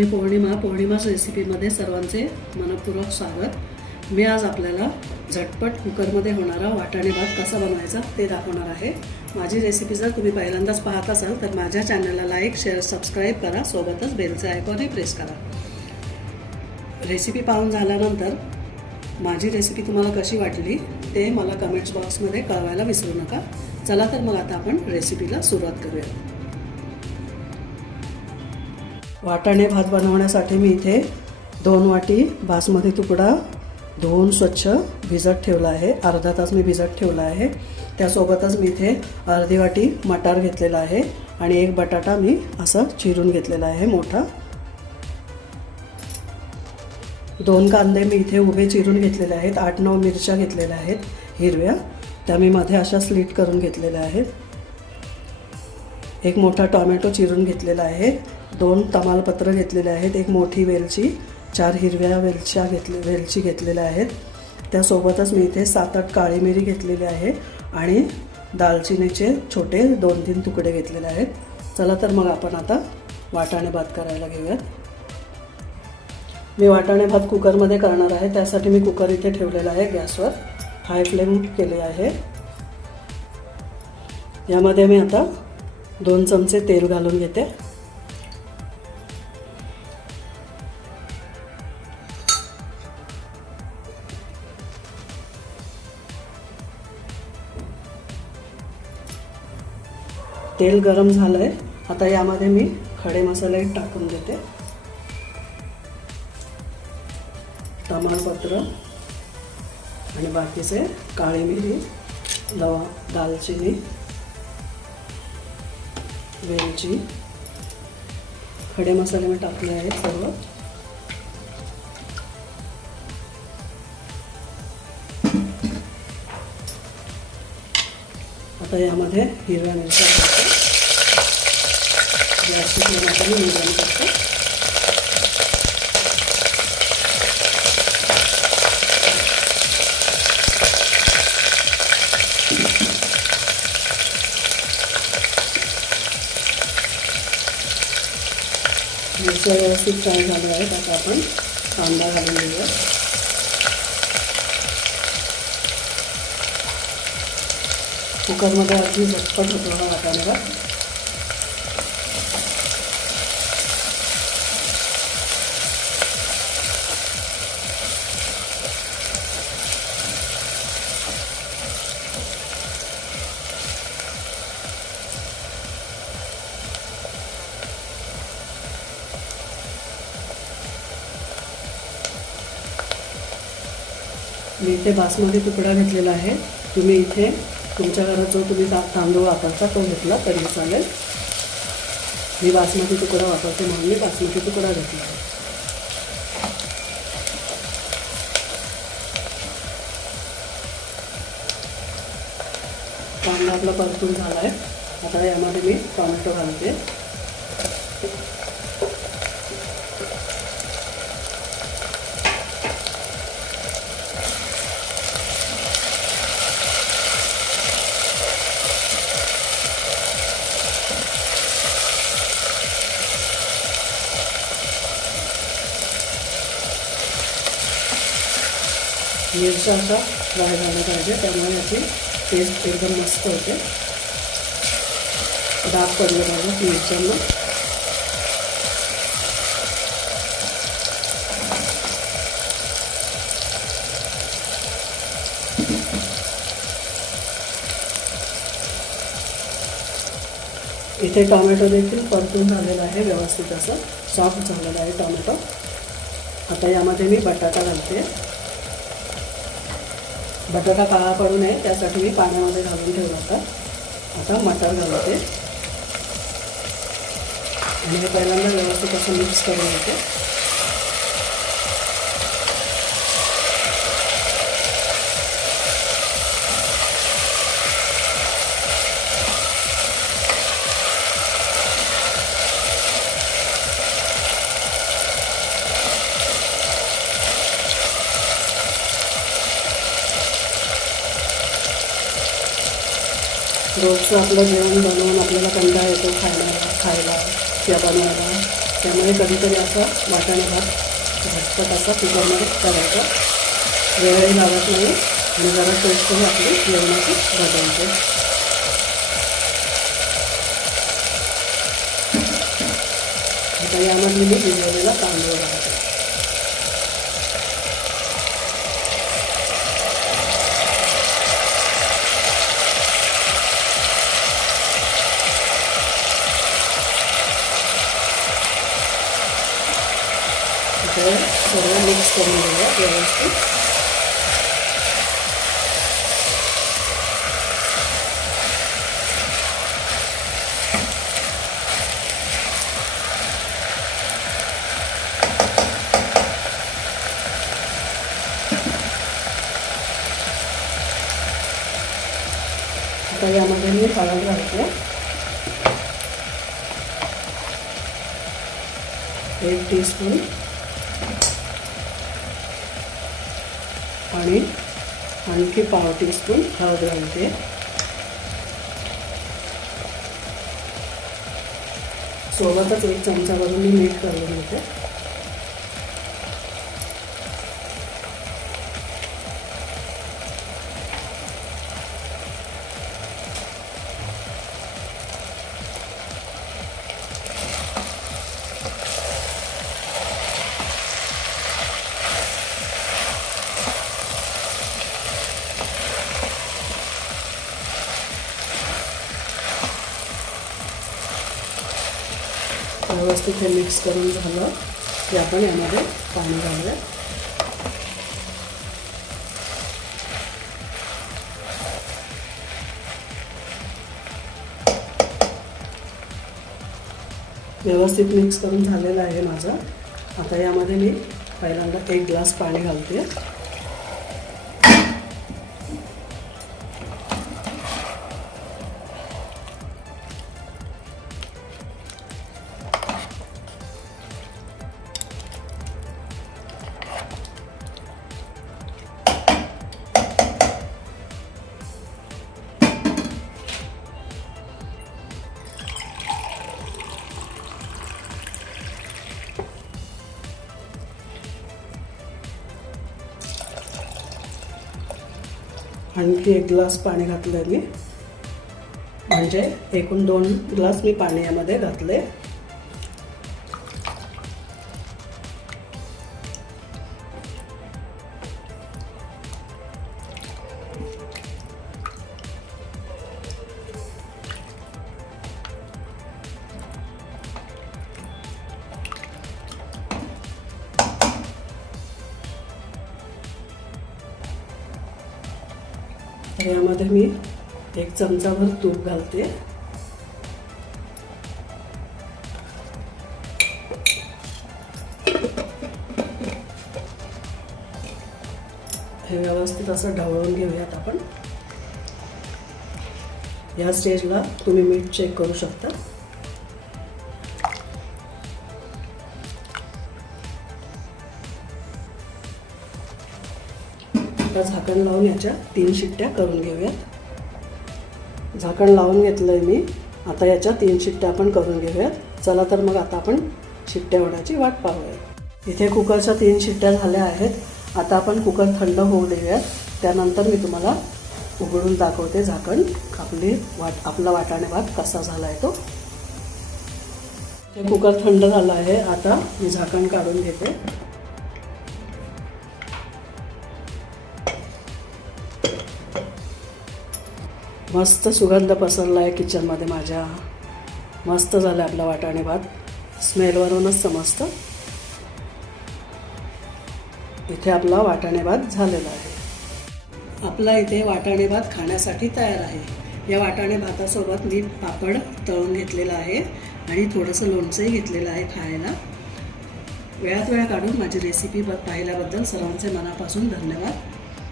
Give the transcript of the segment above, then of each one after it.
मी पौर्णिमा पौर्णिमा रेसिपीमध्ये सर्वांचे मनपूर्वक स्वागत. मी आज आपल्याला झटपट कुकरमध्ये होणारा वाटाणे भात कसा बनवायचा ते दाखवणार आहे. माझी रेसिपी जर तुम्ही पहिल्यांदाच पाहत असाल तर माझ्या चॅनलला लाईक शेअर सबस्क्राईब करा. सोबतच बेलचे आयकॉनही प्रेस करा. रेसिपी पाहून झाल्यानंतर माझी रेसिपी तुम्हाला कशी वाटली ते मला कमेंट्स बॉक्समध्ये कळवायला विसरू नका. चला तर मग आता आपण रेसिपीला सुरुवात करूया. वाटाणे भात बनवण्यासाठी मी इथे दोन वाटी बासमती तुकडा धुवून स्वच्छ भिजत ठेवला आहे. अर्धा तास मी भिजत ठेवला आहे. त्यासोबतच मी इथे अर्धी वाटी मटार घेतलेला आहे आणि एक बटाटा मी असं चिरून घेतलेला आहे मोठा. दोन कांदे मी इथे उभे चिरून घेतलेले आहेत. आठ नऊ मिरच्या घेतलेल्या आहेत हिरव्या. त्या मी मध्ये अशा स्लीट करून घेतलेल्या आहेत. एक मोठा टॉमॅटो चिरून घेतलेला आहे. दोन तमालपत्र घेतलेले आहेत. एक मोठी वेलची चार हिरव्या वेलच्या घेतले वेलची घेतलेल्या आहेत. त्यासोबतच मी इथे सात आठ काळी मिरी घेतलेली आहे आणि दालचिनीचे छोटे दोन तीन तुकडे घेतलेले आहेत. चला तर मग आपण आता वाटाणे भात करायला घेऊयात. मी वाटाणे भात कुकरमध्ये करणार आहे. त्यासाठी मी कुकर इथे ठेवलेला आहे गॅसवर. हाय फ्लेम केले आहे. यामध्ये मी आता दोन चमचे तेल घालून घेते. तेल गरम झालं आहे आता यामध्ये मी खडे मसाले टाकून देते तमालपत्र आणि बाकीचे काळी मिरी लवा दालचिनी वेलची. खडे मसाले मी टाकले आहेत सर्व. आता यामध्ये हिरव्या मिरच्या टाकते गॅसची फ्लेम आता मी मिडियम करते मिरच्या व्यवस्थित फ्राय झाल्या आहेत आता आपण कांदा घालून घेऊया कुकरमध्ये अगदी झटपट होतो हा वाटाणे मी इथे बासमती तुकडा घेतलेला आहे. तुम्ही इथे तुमच्या घरात जो तुम्ही तांदूळ वापरता तो घेतला तरी चालेल. मी बासमती तुकडा वापरते म्हणून मी बासमती तुकडा घेतला तांदूळ कांदा आपला परतून झाला आहे. आता यामध्ये मी टोमॅटो घालते. मिरच्या असा फ्राय झाला पाहिजे त्यामुळे याची टेस्ट एकदम मस्त होते. डाग पडले पाहिजे मिरच्यांना. इथे टॉमॅटो देखील परतून झालेला आहे व्यवस्थित असं. सॉफ्ट झालेलं आहे टॉमॅटो. आता यामध्ये मी बटाटा घालते. बटाटा काळा पडू नये त्यासाठी मी पाण्यामध्ये घालून ठेवला होता. आता मटर घालते. आणि हे पहिल्यांदा व्यवस्थित असं मिक्स करून घेते. रोजचं आपलं जेवण बनवून आपल्याला कंटाळा येतो खायला खायला किंवा बनवायला. त्यामुळे कधीतरी असं वाटाणा भात झटपट असा कुकरमध्ये करायचा. वेळही लागत नाही आणि जरा टेस्टही आपली जेवणाची बदलते. आता यामध्ये मी भिजवलेला तांदूळ घालते. इथे सर्व मिक्स करून घेऊया व्यवस्थित आता यामध्ये मी हळद घालते एक टीस्पून आणि आणखी पाव टीस्पून हळद घालते. सोबतच एक चमचा भरून मी मीठ घालून घेते. व्यवस्थित हे मिक्स करून झालं की आपण यामध्ये पाणी घालूया. व्यवस्थित मिक्स करून झालेलं आहे माझं. आता यामध्ये मी पहिल्यांदा एक ग्लास पाणी घालते. आणखी एक ग्लास पाणी घातलं आहे मी. म्हणजे एकूण दोन ग्लास मी पाणी यामध्ये घातले तर यामध्ये मी एक चमचाभर तूप घालते. हे व्यवस्थित असं ढवळून घेऊयात आपण. या स्टेजला तुम्ही मीठ चेक करू शकता. आता झाकण लावून याच्या तीन शिट्ट्या करून घेऊयात. झाकण लावून घेतलं आहे मी. आता याच्या तीन शिट्ट्या आपण करून घेऊयात. चला तर मग आता आपण शिट्ट्या होण्याची वाट पाहूयात इथे कुकरच्या तीन शिट्ट्या झाल्या आहेत. आता आपण कुकर थंड होऊ देऊयात. त्यानंतर मी तुम्हाला उघडून दाखवते झाकण. आपली वाट आपला वाटाणे भात कसा झाला आहे तो कुकर थंड झालं आहे. आता मी झाकण काढून घेते. मस्त सुगंध पसरला आहे किचनमध्ये माझ्या. मस्त झालं आपला वाटाणे भात. स्मेलवरूनच समजतं. इथे आपला वाटाणे भात झालेला आहे. आपला इथे वाटाणे भात खाण्यासाठी तयार आहे. या वाटाणे भातासोबत मी पापड तळून घेतलेला आहे आणि थोडंसं लोणचंही घेतलेलं आहे खायला. वेळात वेळ काढून माझी रेसिपी ब पाहिल्याबद्दल सर्वांचे मनापासून धन्यवाद.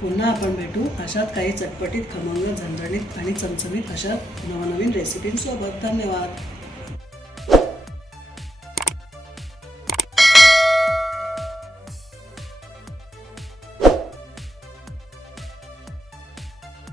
पुन्हा आपण भेटू अशात काही चटपटीत खमंग झणझणीत आणि चमचमीत अशा नवनवीन रेसिपींसोबत धन्यवाद.